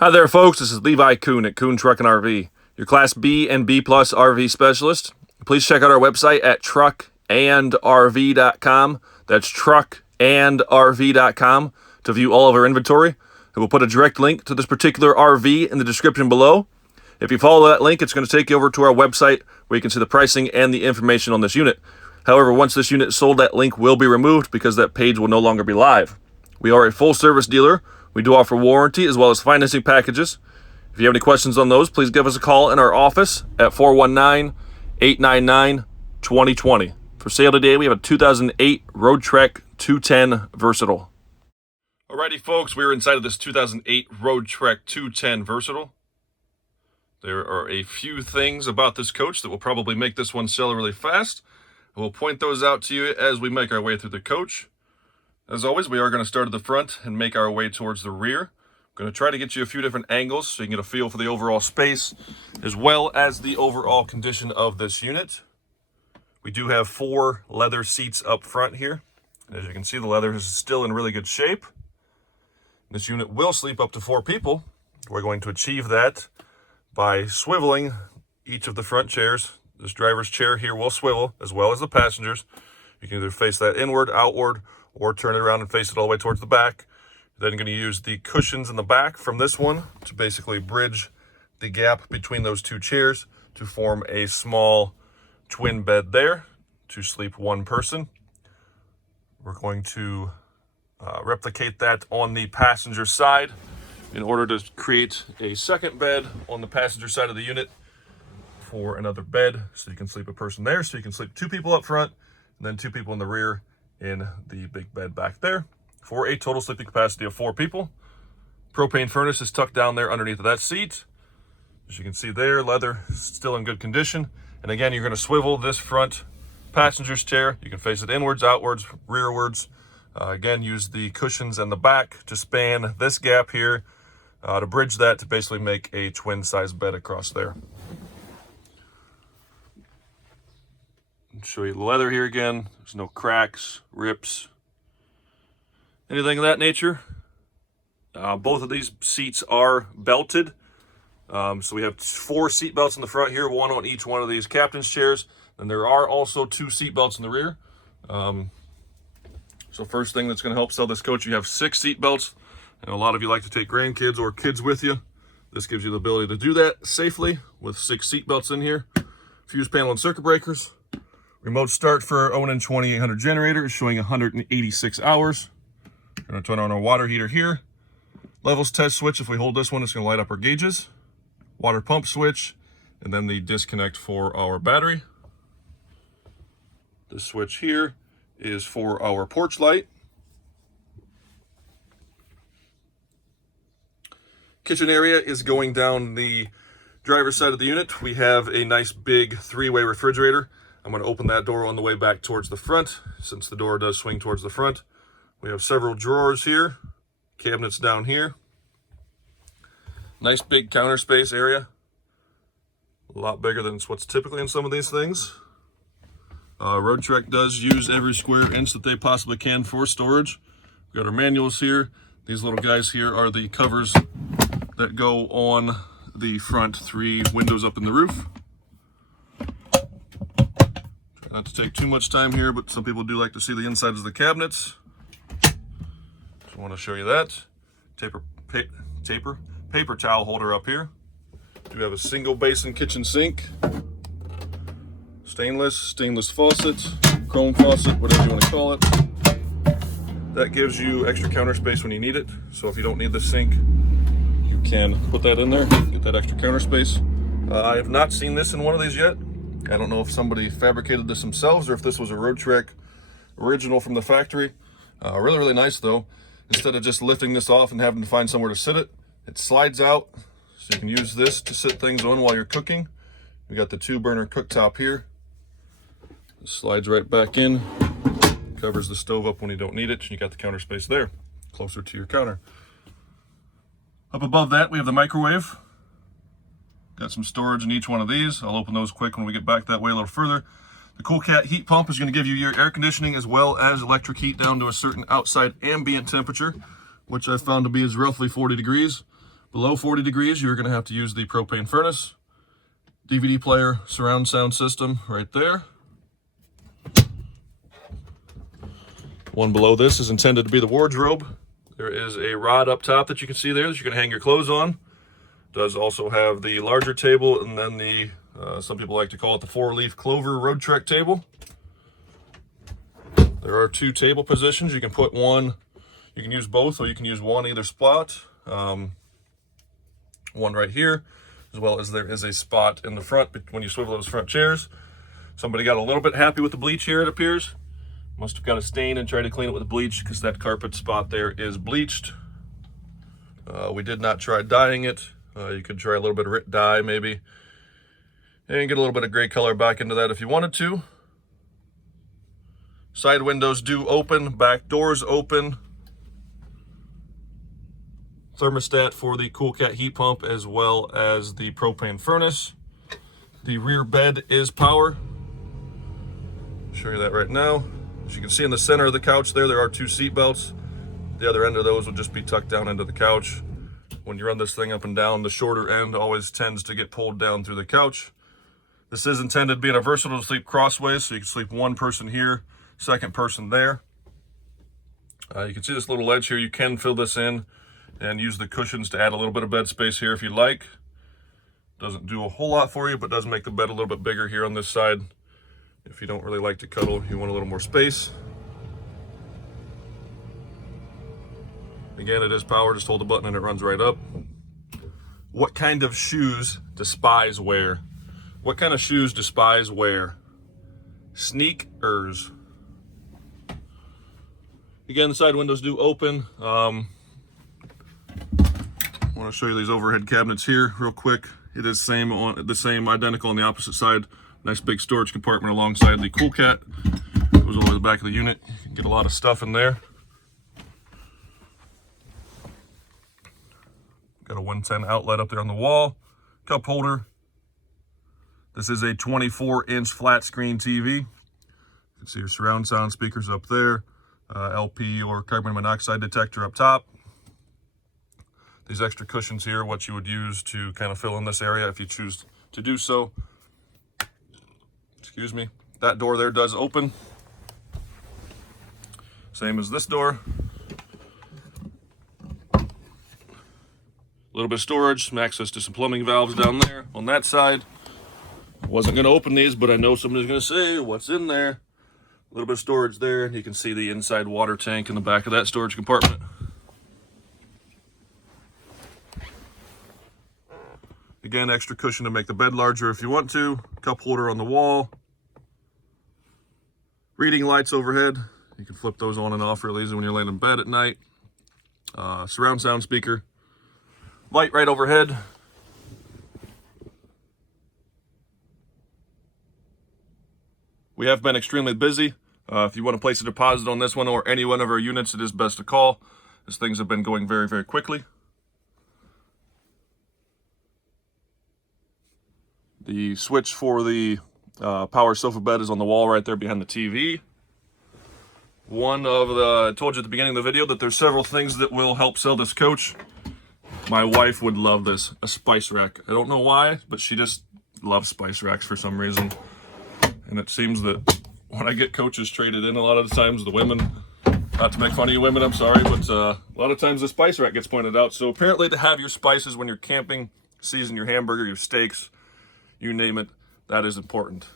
Hi there, folks. This is Levi Kuhn at Kuhn Truck and RV, your Class B and B Plus RV specialist. Please check out our website at truckandrv.com. That's truckandrv.com to view all of our inventory. And we'll put a direct link to this particular RV in the description below. If you follow that link, it's going to take you over to our website where you can see the pricing and the information on this unit. However, once this unit is sold, that link will be removed because that page will no longer be live. We are a full-service dealer. We do offer warranty as well as financing packages. If you have any questions on those, please give us a call in our office at 419-899-2020. For sale today, we have a 2008 Roadtrek 210 Versatile. Alrighty, folks, we're inside of this 2008 Roadtrek 210 Versatile. There are a few things about this coach that will probably make this one sell really fast. We'll point those out to you as we make our way through the coach. As always, we are going to start at the front and make our way towards the rear. I'm going to try to get you a few different angles so you can get a feel for the overall space as well as the overall condition of this unit. We do have 4 leather seats up front here. As you can see, the leather is still in really good shape. This unit will sleep up to 4 people. We're going to achieve that by swiveling each of the front chairs. This driver's chair here will swivel as well as the passengers. You can either face that inward, outward, or turn it around and face it all the way towards the back. Then you're going to use the cushions in the back from this one to basically bridge the gap between those 2 chairs to form a small twin bed there to sleep 1 person. We're going to replicate that on the passenger side in order to create a second bed on the passenger side of the unit for another bed, so you can sleep a person there, so you can sleep 2 people up front and then 2 people in the rear in the big bed back there for a total sleeping capacity of 4 people. Propane furnace is tucked down there underneath of that seat. As you can see there, leather is still in good condition. And again, you're going to swivel this front passenger's chair. You can face it inwards, outwards, rearwards. Again, use the cushions and the back to span this gap here to bridge that to basically make a twin size bed across there. Show you the leather here again. There's no cracks, rips, anything of that nature. Both of these seats are belted. So we have 4 seat belts in the front here, 1 on each one of these captain's chairs. And there are also 2 seat belts in the rear. So first thing that's going to help sell this coach, you have 6 seat belts. And a lot of you like to take grandkids or kids with you. This gives you the ability to do that safely with 6 seat belts in here. Fuse panel and circuit breakers. Remote start for our Onan 2800 generator is showing 186 hours. We're going to turn on our water heater here. Levels test switch, if we hold this one, it's going to light up our gauges. Water pump switch, and then the disconnect for our battery. This switch here is for our porch light. Kitchen area is going down the driver's side of the unit. We have a nice big 3-way refrigerator. I'm going to open that door on the way back towards the front, since the door does swing towards the front. We have several drawers here, cabinets down here. Nice big counter space area. A lot bigger than what's typically in some of these things. Roadtrek does use every square inch that they possibly can for storage. We've got our manuals here. These little guys here are the covers that go on the front 3 windows up in the roof. Not to take too much time here, but some people do like to see the insides of the cabinets. Just want to show you that. Paper towel holder up here. Do have a single basin kitchen sink. Stainless faucet, chrome faucet, whatever you want to call it. That gives you extra counter space when you need it. So if you don't need the sink, you can put that in there, get that extra counter space. I have not seen this in one of these yet. I don't know if somebody fabricated this themselves or if this was a Roadtrek original from the factory. Really, really nice though. Instead of just lifting this off and having to find somewhere to sit it, it slides out. So you can use this to sit things on while you're cooking. We got the 2-burner cooktop here. It slides right back in, covers the stove up when you don't need it. And you got the counter space there, closer to your counter. Up above that, we have the microwave. Got some storage in each one of these. I'll open those quick when we get back that way a little further. The Cool Cat heat pump is going to give you your air conditioning as well as electric heat down to a certain outside ambient temperature, which I found to be is roughly 40 degrees. Below 40 degrees, you're going to have to use the propane furnace. DVD player, surround sound system right there. One below this is intended to be the wardrobe. There is a rod up top that you can see there that you can hang your clothes on. Does also have the larger table, and then the, some people like to call it the 4-leaf clover Roadtrek table. There are 2 table positions. You can put one, you can use both, or you can use one either spot. One right here, as well as there is a spot in the front when you swivel those front chairs. Somebody got a little bit happy with the bleach here, it appears. Must have got a stain and tried to clean it with bleach because that carpet spot there is bleached. We did not try dyeing it. You could try a little bit of dye maybe, and get a little bit of gray color back into that if you wanted to. Side windows do open, back doors open. Thermostat for the CoolCat heat pump as well as the propane furnace. The rear bed is power. I'll show you that right now. As you can see in the center of the couch there are 2 seat belts. The other end of those will just be tucked down into the couch. When you run this thing up and down, the shorter end always tends to get pulled down through the couch. This is intended to be in a versatile to sleep crossways, so you can sleep one person here, second person there. You can see this little ledge here. You can fill this in and use the cushions to add a little bit of bed space here if you like. Doesn't do a whole lot for you, but does make the bed a little bit bigger here on this side. If you don't really like to cuddle, you want a little more space. Again, it is power. Just hold the button and it runs right up. What kind of shoes do spies wear? What kind of shoes do spies wear? Sneakers. Again, the side windows do open. I want to show you these overhead cabinets here real quick. It is identical on the opposite side. Nice big storage compartment alongside the CoolCat. Goes all the way to the back of the unit. You can get a lot of stuff in there. Got a 110 outlet up there on the wall. Cup holder. This is a 24-inch flat screen TV. You can see your surround sound speakers up there. LP or carbon monoxide detector up top. These extra cushions here, what you would use to kind of fill in this area if you choose to do so. Excuse me. That door there does open. Same as this door. A little bit of storage, some access to some plumbing valves down there on that side. Wasn't going to open these, but I know somebody's going to say, what's in there? A little bit of storage there. You can see the inside water tank in the back of that storage compartment. Again, extra cushion to make the bed larger if you want to. Cup holder on the wall. Reading lights overhead. You can flip those on and off real easy when you're laying in bed at night. Surround sound speaker. Light right overhead. We have been extremely busy. If you want to place a deposit on this one or any one of our units, it is best to call, as things have been going very, very quickly. The switch for the power sofa bed is on the wall right there behind the TV. I told you at the beginning of the video that there's several things that will help sell this coach. My wife would love this, a spice rack. I don't know why, but she just loves spice racks for some reason. And it seems that when I get coaches traded in, a lot of the times the women, not to make fun of you women, I'm sorry, but a lot of times the spice rack gets pointed out. So apparently to have your spices when you're camping, season your hamburger, your steaks, you name it, that is important.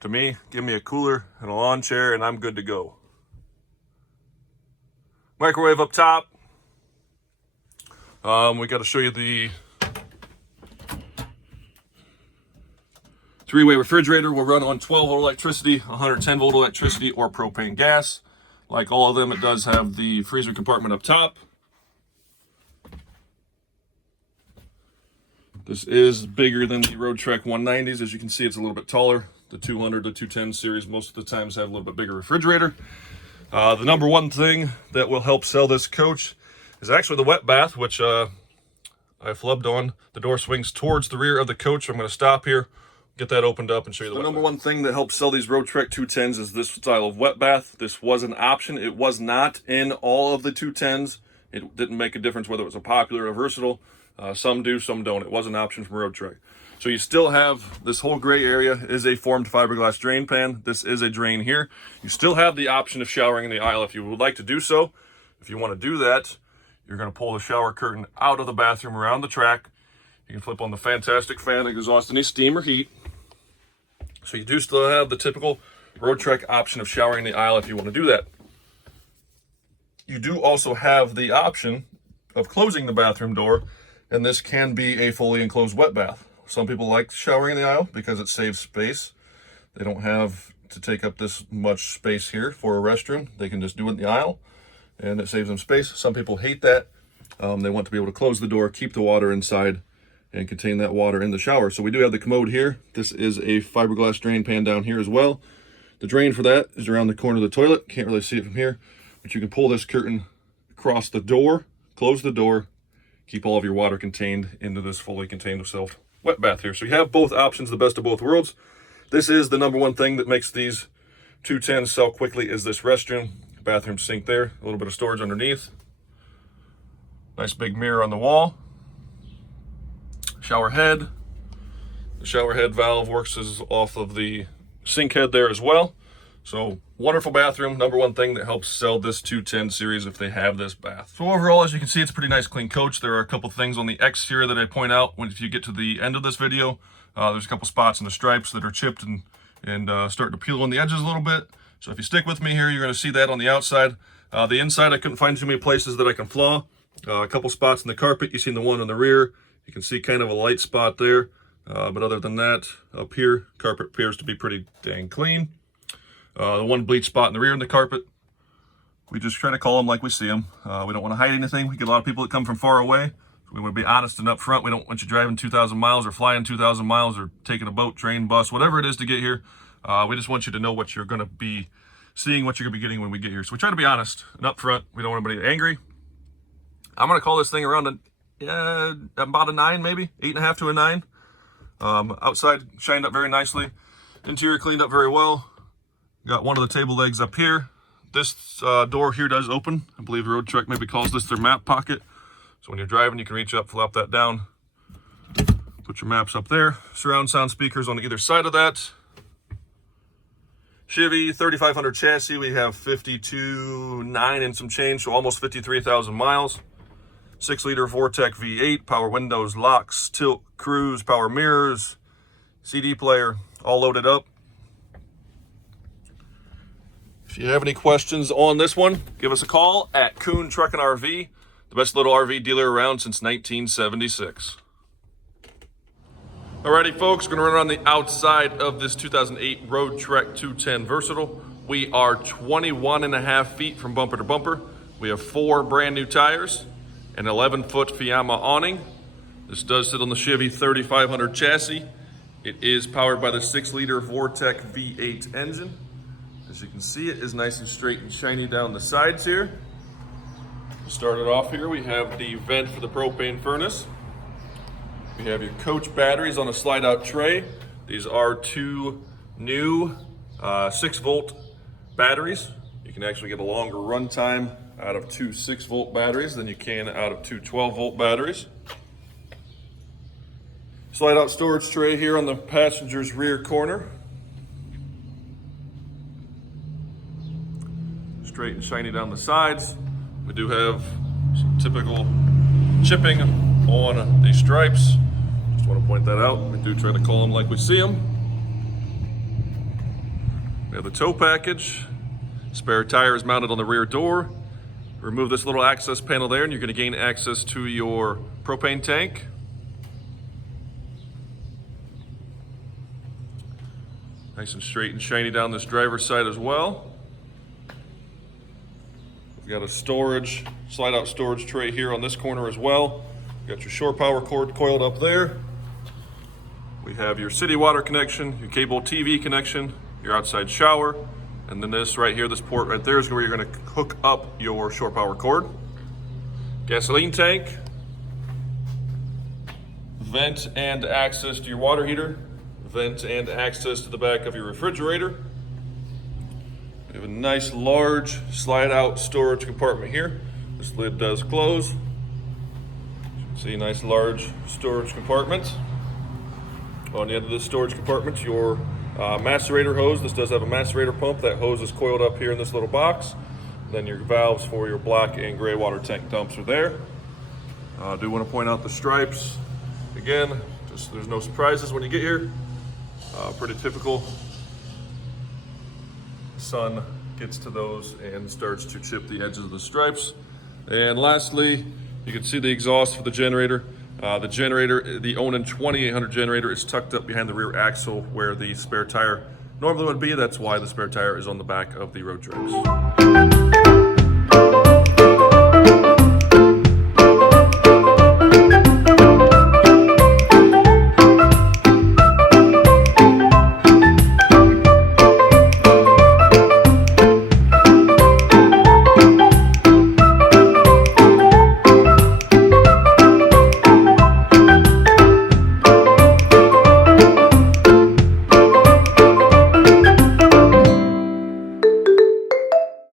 To me, give me a cooler and a lawn chair and I'm good to go. Microwave up top. We got to show you the 3-way refrigerator. Will run on 12-volt electricity, 110-volt electricity, or propane gas. Like all of them, it does have the freezer compartment up top. This is bigger than the Roadtrek 190s. As you can see, it's a little bit taller. The 200 to 210 series most of the times have a little bit bigger refrigerator. The number one thing that will help sell this coach is actually the wet bath, which I flubbed on. The door swings towards the rear of the coach. I'm going to stop here, get that opened up, and show you the number one thing that helps sell these Roadtrek 210s is this style of wet bath. This was an option. It was not in all of the 210s. It didn't make a difference whether it was a popular or versatile. Some do, some don't. It was an option from Roadtrek. So you still have this whole gray area is a formed fiberglass drain pan. This is a drain here. You still have the option of showering in the aisle if you would like to do so. If you want to do that, you're going to pull the shower curtain out of the bathroom around the track. You can flip on the fantastic fan that exhausts any steam or heat. So you do still have the typical Roadtrek option of showering in the aisle if you want to do that. You do also have the option of closing the bathroom door, and this can be a fully enclosed wet bath. Some people like showering in the aisle because it saves space. They don't have to take up this much space here for a restroom. They can just do it in the aisle, and it saves them space. Some people hate that. They want to be able to close the door, keep the water inside, and contain that water in the shower. So we do have the commode here. This is a fiberglass drain pan down here as well. The drain for that is around the corner of the toilet. Can't really see it from here, but you can pull this curtain across the door, close the door, keep all of your water contained into this fully contained self wet bath here. So you have both options, the best of both worlds. This is the number one thing that makes these 210s sell quickly is this restroom. Bathroom sink there, a little bit of storage underneath. Nice big mirror on the wall. Shower head. The shower head valve works as off of the sink head there as well. So wonderful bathroom, number one thing that helps sell this 210 series if they have this bath. So overall, as you can see, it's a pretty nice clean coach. There are a couple things on the exterior that I point out if you get to the end of this video. There's a couple spots in the stripes that are chipped and starting to peel on the edges a little bit. So if you stick with me here, you're going to see that on the outside. The inside, I couldn't find too many places that I can flaw. A couple spots in the carpet. You've seen the one on the rear. You can see kind of a light spot there. But other than that, up here, carpet appears to be pretty dang clean. The one bleach spot in the rear in the carpet, we just try to call them like we see them. We don't want to hide anything. We get a lot of people that come from far away. So we want to be honest and upfront. We don't want you driving 2,000 miles or flying 2,000 miles or taking a boat, train, bus, whatever it is to get here. We just want you to know what you're going to be seeing, what you're going to be getting when we get here. So we try to be honest and upfront. We don't want anybody angry. I'm going to call this thing around about a 9, maybe 8.5 to a 9. Outside shined up very nicely. Interior cleaned up very well. Got one of the table legs up here. This door here does open. I believe Roadtrek maybe calls this their map pocket. So when you're driving, you can reach up, flop that down, put your maps up there. Surround sound speakers on either side of that. Chevy 3500 chassis. We have 52.9 and some change, so almost 53,000 miles. 6-liter Roadtrek V8, power windows, locks, tilt, cruise, power mirrors, CD player, all loaded up. If you have any questions on this one, give us a call at Kuhn Truck and RV, the best little RV dealer around since 1976. Alrighty, folks, we're going to run around the outside of this 2008 Roadtrek 210 Versatile. We are 21.5 feet from bumper to bumper. We have 4 brand new tires, an 11-foot Fiamma awning. This does sit on the Chevy 3500 chassis. It is powered by the 6-liter Roadtrek V8 engine. As you can see, it is nice and straight and shiny down the sides here. To start it off here, we have the vent for the propane furnace. We have your coach batteries on a slide-out tray. These are 2 new 6-volt batteries. You can actually get a longer run time out of 2 6-volt batteries than you can out of 2 12-volt batteries. Slide-out storage tray here on the passenger's rear corner. Straight and shiny down the sides. We do have some typical chipping on the stripes. Just want to point that out. We do try to call them like we see them. We have the tow package. Spare tire is mounted on the rear door. Remove this little access panel there and you're going to gain access to your propane tank. Nice and straight and shiny down this driver's side as well. We've got a storage, slide-out storage tray here on this corner as well. You've got your shore power cord coiled up there. We have your city water connection, your cable TV connection, your outside shower, and then this right here, this port right there is where you're going to hook up your shore power cord. Gasoline tank, vent and access to your water heater, vent and access to the back of your refrigerator. We have a nice large slide out storage compartment here. This lid does close. See, nice large storage compartment. On the end of this storage compartment, your macerator hose. This does have a macerator pump. That hose is coiled up here in this little box. Then your valves for your black and gray water tank dumps are there. I do want to point out the stripes. Again, just there's no surprises when you get here. Pretty typical. Sun gets to those and starts to chip the edges of the stripes. And lastly, you can see the exhaust for the generator. The generator, the Onan 2800 generator, is tucked up behind the rear axle where the spare tire normally would be. That's why the spare tire is on the back of the Roadtreks.